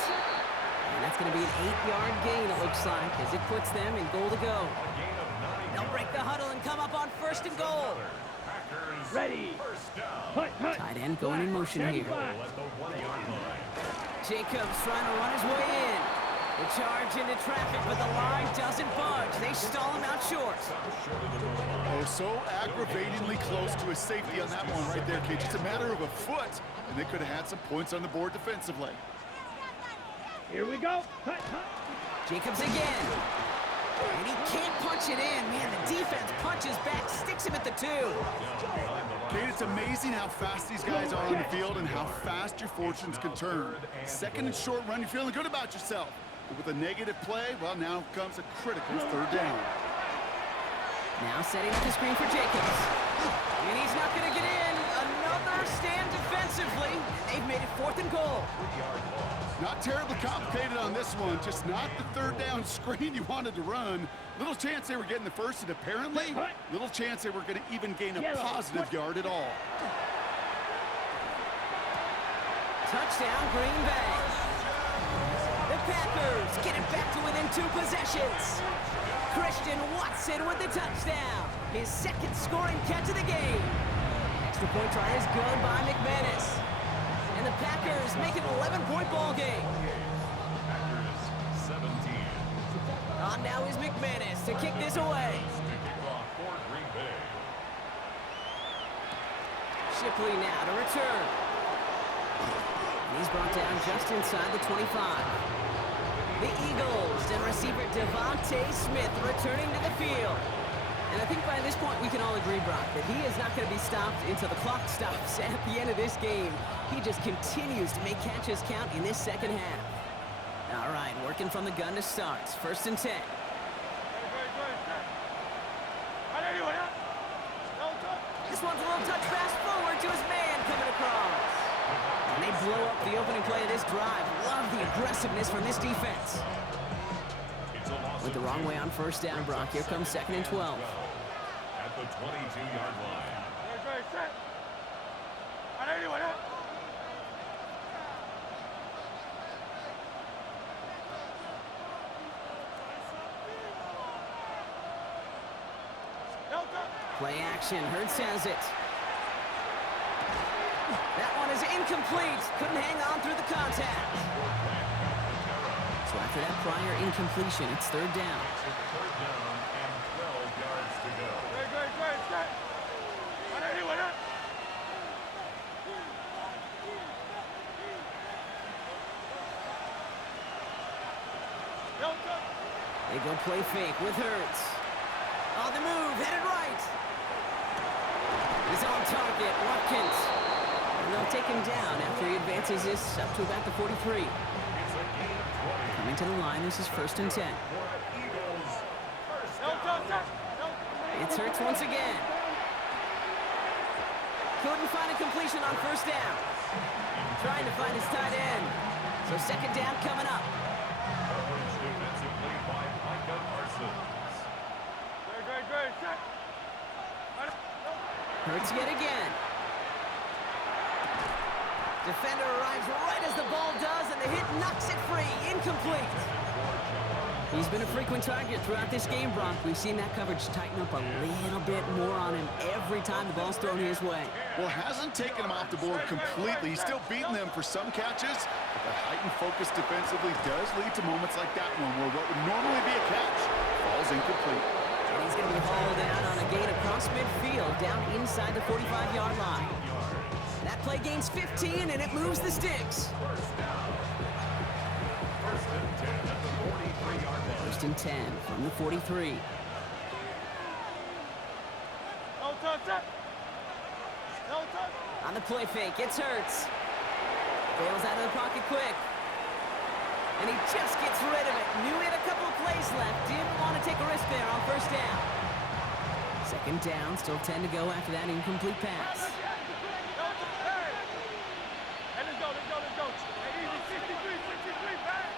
And that's going to be an 8-yard gain, it looks like, as it puts them in goal to go. A gain of 9 They'll break the huddle and come up on 1st and goal. Packers. Ready. First down. Hut, hut. Tight end going in motion here. Goal at the 1-yard line. Jacobs trying to run his way in. The charge into traffic, but the line doesn't budge. They stall him out short. Short of the goal line. Oh, so aggravatingly close to a safety on that one right there, kid. Just a matter of a foot, and they could have had some points on the board defensively. Here we go. Hut, hut. Jacobs again. And he can't punch it in. Man, the defense punches back, sticks him at the 2. Kate, it's amazing how fast these guys are on the field and how fast your fortunes can turn. 2nd and short run, you're feeling good about yourself. But with a negative play, well, now comes a critical 3rd down. Now setting up the screen for Jacobs. And he's not going to get in. Another stand defensively. They've made it 4th and goal. Not terribly complicated on this one, just not the 3rd down screen you wanted to run. Little chance they were getting the first, and apparently, little chance they were going to even gain a positive yard at all. Touchdown, Green Bay. The Packers get it back to within 2 possessions. Christian Watson with the touchdown. His 2nd scoring catch of the game. Extra point try is good by McManus. And the Packers make it an 11-point ball game. Packers 17. On now is McManus to kick this away. Kickoff for Green Bay. Shipley now to return. And he's brought down just inside the 25. The Eagles and receiver Devontae Smith returning to the field. And I think by this point we can all agree, Brock, that he is not going to be stopped until the clock stops at the end of this game. He just continues to make catches count in this 2nd half. All right, working from the gun to start. 1st and 10. This one's a little touch pass forward to his man coming across. And they blow up the opening play of this drive. Love the aggressiveness from this defense. Went the wrong way on 1st down, Brock. Here comes 2nd and 12. At the 22-yard line. Play action. Hurts has it. That one is incomplete. Couldn't hang on through the contact. So after after that prior incompletion. It's third down. Makes it third down and 12 yards to go. Great, great, great, great. Why not? Why not? They go play fake with Hurts. On the move, headed right. He's on target, Watkins. And they'll take him down after he advances this up to about the 43. It's a gain of 20. Coming to the line, this is 1st and 10. For the Eagles, first down. It's Hurts once again. Couldn't find a completion on 1st down. Trying to find his tight end. So 2nd down coming up. Coverage defensively by Micah Parsons. Great, great, great. Check. Hurts yet again. Defender arrives right as the ball does, and the hit knocks it free. Incomplete. He's been a frequent target throughout this game, Brock. We've seen that coverage tighten up a little bit more on him every time the ball's thrown his way. Well, hasn't taken him off the board completely. He's still beating them for some catches, but the heightened focus defensively does lead to moments like that one where what would normally be a catch falls incomplete. And he's going to be hauled down on a gain across midfield, down inside the 45-yard line. That play gains 15, and it moves the sticks. First down. First and 10 at the 43-yard line. 1st and 10 from the 43. No touch, touch. No touch. On the play fake, it's Hurts. Bails out of the pocket quick. And he just gets rid of it. Knew he had a couple of plays left. Didn't want to take a risk there on 1st down. 2nd down, still 10 to go after that incomplete pass. Hey, let's go. Hey, easy, 63, back.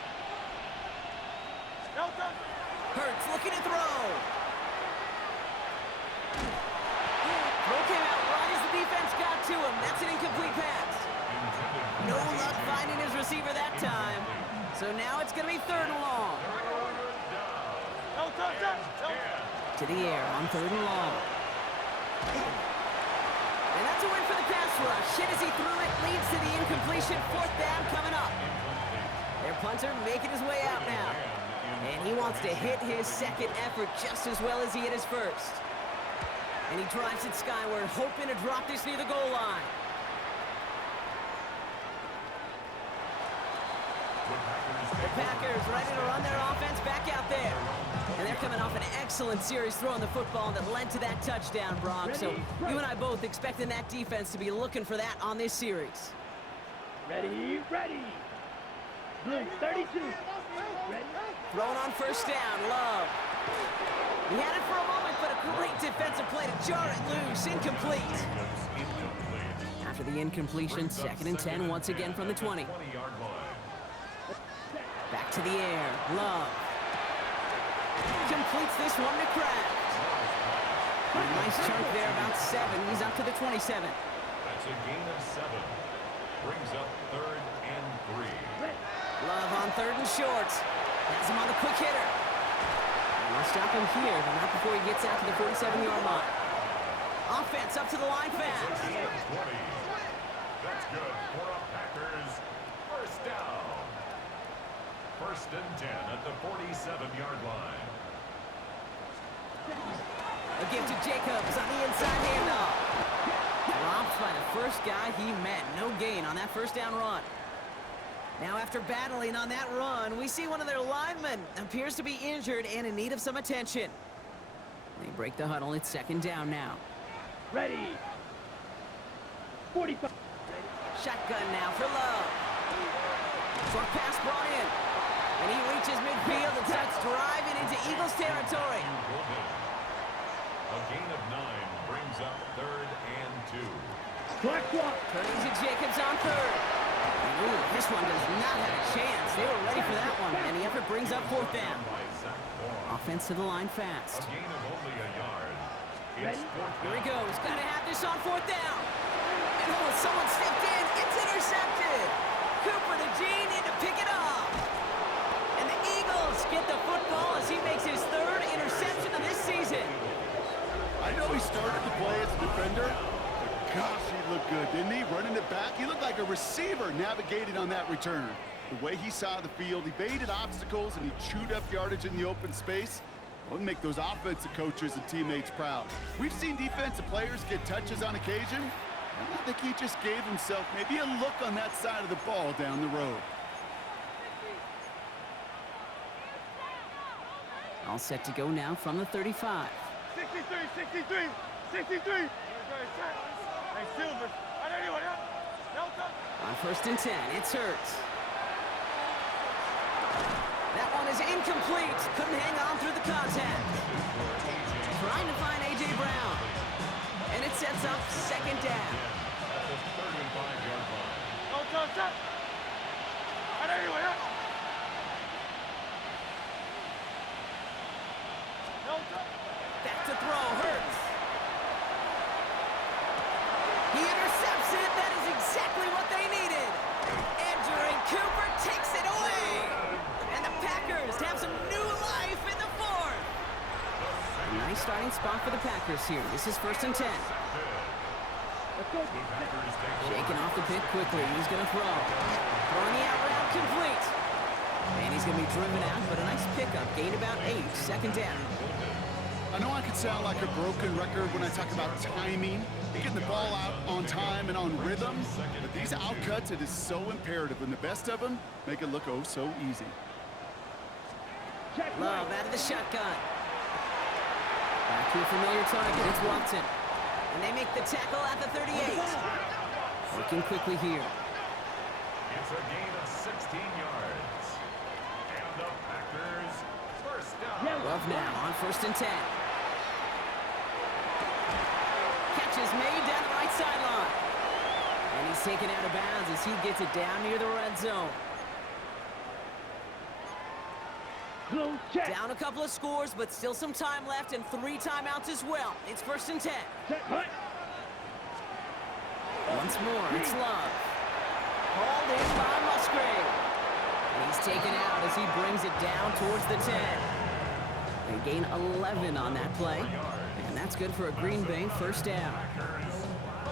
No touch. Hurts looking to throw. Throw came out right as the defense got to him. That's an incomplete pass. No luck finding his receiver that time. So now it's going to be 3rd and long. No touch, touch. To the air on 3rd and long. And that's a win for the pass rush. Hit as he threw it, leads to the incompletion. 4th down coming up. Their punter making his way out now. And he wants to hit his 2nd effort just as well as he hit his 1st. And he drives it skyward, hoping to drop this near the goal line. The Packers ready to run their offense back out there. And they're coming off an excellent series throwing the football that led to that touchdown, Brock. So you and I both expecting that defense to be looking for that on this series. Ready. Blue 32. Ready. Throwing on 1st down, Love. He had it for a moment, but a great defensive play to jar it loose. Incomplete. After the incompletion, 2nd and 10 once again from the 20. Back to the air, Love. Completes this one to Kraft. A nice chunk there, about 7. He's up to the 27. That's a gain of 7. Brings up 3rd and 3. Love on 3rd and short. Has him on the quick hitter. And they'll stop him here, but not before he gets out to the 47-yard line. Offense up to the line fast. Gain of 20. That's good for a Packers first down. 1st and 10 at the 47-yard line. A give to Jacobs on the inside handoff. Dropped by the first guy he met. No gain on that 1st down run. Now after battling on that run, we see one of their linemen appears to be injured and in need of some attention. They break the huddle. It's 2nd down now. Ready. 45. Shotgun now for Love. Short pass brought in. And he reaches midfield and starts driving into Eagles territory. A gain of 9 brings up 3rd and 2. Black walk. Turning to Jacobs on 3rd. Ooh, this one does not have a chance. They were ready for that one. And the effort brings up 4th down. Offense to the line A fast. gain of only a yard. It's 4th Here he down. goes. Got to have this on 4th down. And oh, someone stepped in. It's intercepted. Cooper to Gene in to pick it up. And the Eagles get the football as he makes his 3rd interception of this season. I know he started the play as a defender, but gosh, he looked good, didn't he? Running it back, he looked like a receiver navigating on that return. The way he saw the field, he baited obstacles, and he chewed up yardage in the open space. Well, make those offensive coaches and teammates proud. We've seen defensive players get touches on occasion, and I think he just gave himself maybe a look on that side of the ball down the road. All set to go now from the 35. 63, 63, 63. Hey, Silver. Delta. On 1st and 10, it's Hurts. That one is incomplete. Couldn't hang on through the contact. Trying to find A.J. Brown. And it sets up 2nd down. Delta. Back to throw, Hurts. He intercepts it. That is exactly what they needed. Andrew Cooper takes it away. And the Packers have some new life in the 4th. A nice starting spot for the Packers here. This is 1st and 10. Shaking off the pick quickly. He's going to throw. Throwing the out route complete. And he's going to be driven out, but a nice pickup. Gain about 8. 2nd down. I know I could sound like a broken record when I talk about timing, getting the ball out on time and on rhythm, but these outcuts, it is so imperative, and the best of them make it look oh so easy. Love out of the shotgun. Back to a familiar target. It's Watson. And they make the tackle at the 38. Working quickly here. It's a gain of 16 yards. And the Packers first down. Love now on 1st and 10. Catch is made down the right sideline. And he's taken out of bounds as he gets it down near the red zone. Down a couple of scores, but still some time left and 3 timeouts as well. It's 1st and 10. Once more, it's Love. Hauled in by Musgrave. And he's taken out as he brings it down towards the 10. They gain 11 on that play. And that's good for a Green Bay 1st down.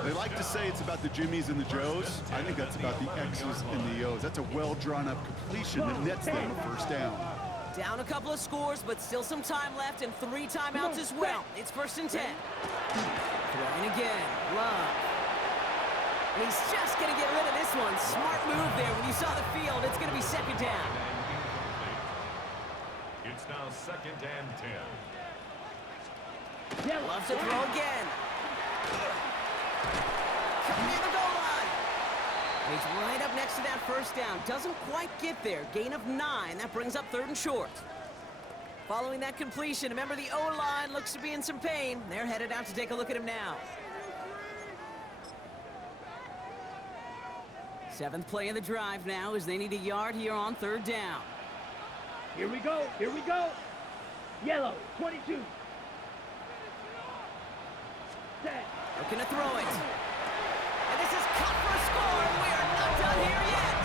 They like to say it's about the Jimmies and the Joes. I think that's about the X's and the O's. That's a well-drawn-up completion that nets them a 1st down. Down a couple of scores, but still some time left and 3 timeouts as well. It's 1st and 10. Throwing again. Love. And he's just going to get rid of this one. Smart move there. When you saw the field, it's going to be 2nd down. It's now 2nd and 10. Loves to throw again. Coming near the goal line. And he's right up next to that 1st down. Doesn't quite get there. Gain of 9. That brings up 3rd and short. Following that completion, remember the O-line looks to be in some pain. They're headed out to take a look at him now. 7th play of the drive now as they need a yard here on 3rd down. Here we go. Yellow, 22. Set. Looking to throw it. And this is cut for a score, and we are not done here yet.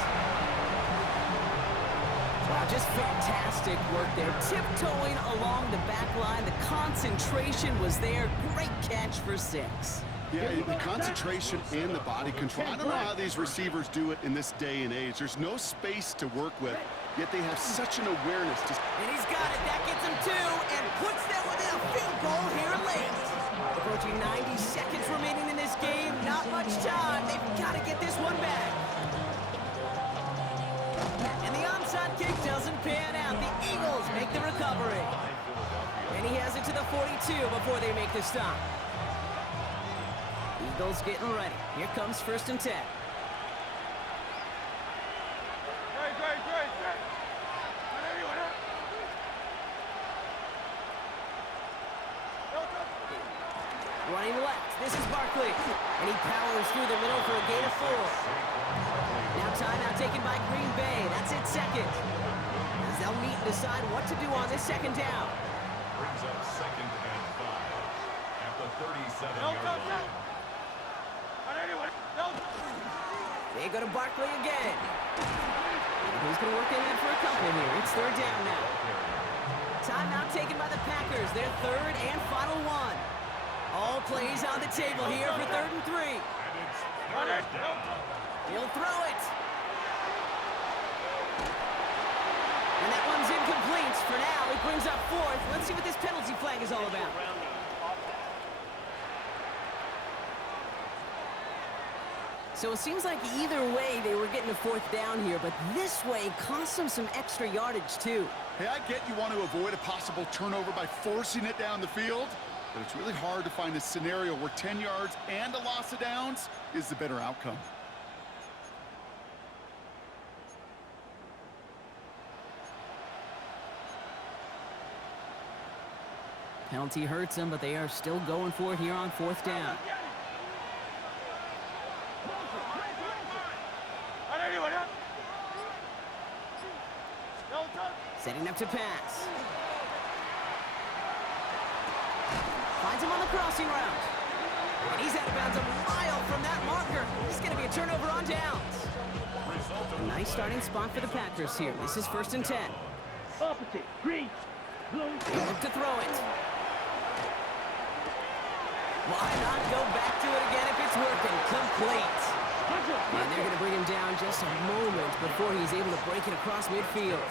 Wow, just fantastic work there. Tiptoeing along the back line. The concentration was there. Great catch for 6. Yeah, the concentration and the body control. I don't know how these receivers do it in this day and age. There's no space to work with, yet they have such an awareness. And he's got it. That gets him 2 and puts them within a field goal here late. Approaching 90 seconds remaining in this game. Not much time. They've got to get this one back. And the onside kick doesn't pan out. The Eagles make the recovery. And he has it to the 42 before they make the stop. Eagles getting ready. Here comes 1st and 10. Running left. This is Barkley. And he powers through the middle for a gain of 4. Now timeout taken by Green Bay. That's it 2nd. As they'll meet and decide what to do on this 2nd down. Brings up 2nd and 5 at the 37-yard line. They go to Barkley again. And he's going to work in for a couple here. It's 3rd down now. Timeout taken by the Packers. Their 3rd and final one. All plays on the table here for 3rd and 3. And it's 3rd down. He'll throw it. for now. He brings up fourth. Let's see what this penalty flag is all about. So it seems like either way they were getting a fourth down here, but this way cost them some extra yardage too. Hey, I get you want to avoid a possible turnover by forcing it down the field, but it's really hard to find a scenario where 10 yards and a loss of downs is the better outcome. Penalty hurts them, but they are still going for it here on fourth down. Setting up to pass. Finds him on the crossing route. And he's out of bounds a mile from that marker. This is going to be a turnover on downs. A nice starting spot for the Packers here. This is 1st and 10. Opposite. Green. Blue. They look to throw it. Why not go back to it again if it's working? Complete. And they're going to bring him down just a moment before he's able to break it across midfield.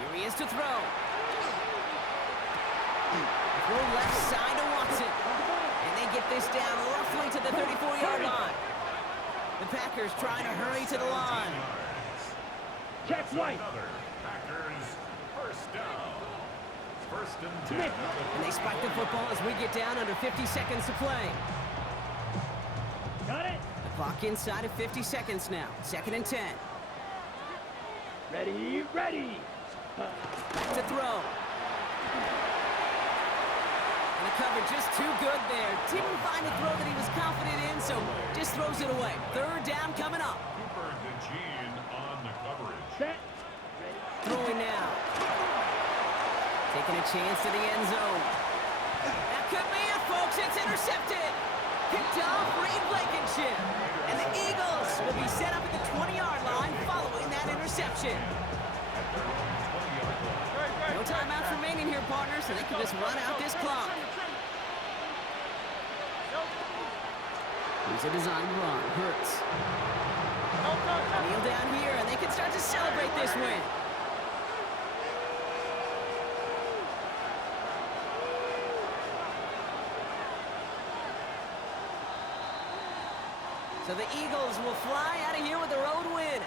Here he is to throw. Throw left side to Watson. And they get this down roughly to the 34-yard line. The Packers trying to hurry to the line. Check right. Packers first down. 1st and 10. And they spike the football as we get down under 50 seconds to play. Got it. The clock inside of 50 seconds now. 2nd and 10. Ready, ready. Back to throw. And the cover just too good there. Didn't find a throw that he was confident in, so just throws it away. 3rd down coming up. Cooper DeJean on the coverage. Set. Throwing now. Taking a chance to the end zone. That could be it, folks. It's intercepted. Picked off Reed Blankenship. And the Eagles will be set up at the 20-yard line following that interception. No timeouts remaining here, partners, so they can just run out this clock. Here's a design run. Hurts. Kneel down here, and they can start to celebrate this win. So the Eagles will fly out of here with a road win.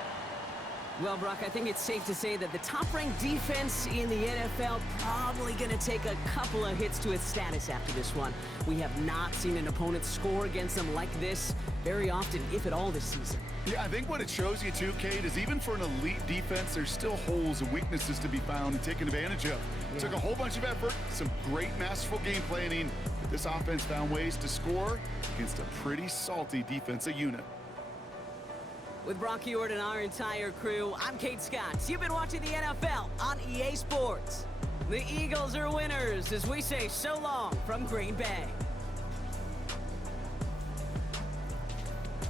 Well, Brock, I think it's safe to say that the top-ranked defense in the NFL probably going to take a couple of hits to its status after this one. We have not seen an opponent score against them like this very often, if at all, this season. Yeah, I think what it shows you too, Kate, is even for an elite defense, there's still holes and weaknesses to be found and taken advantage of. It took a whole bunch of effort, some great masterful game planning, but this offense found ways to score against a pretty salty defensive unit. With Brock Ewart and our entire crew, I'm Kate Scott. You've been watching the NFL on EA Sports. The Eagles are winners as we say so long from Green Bay.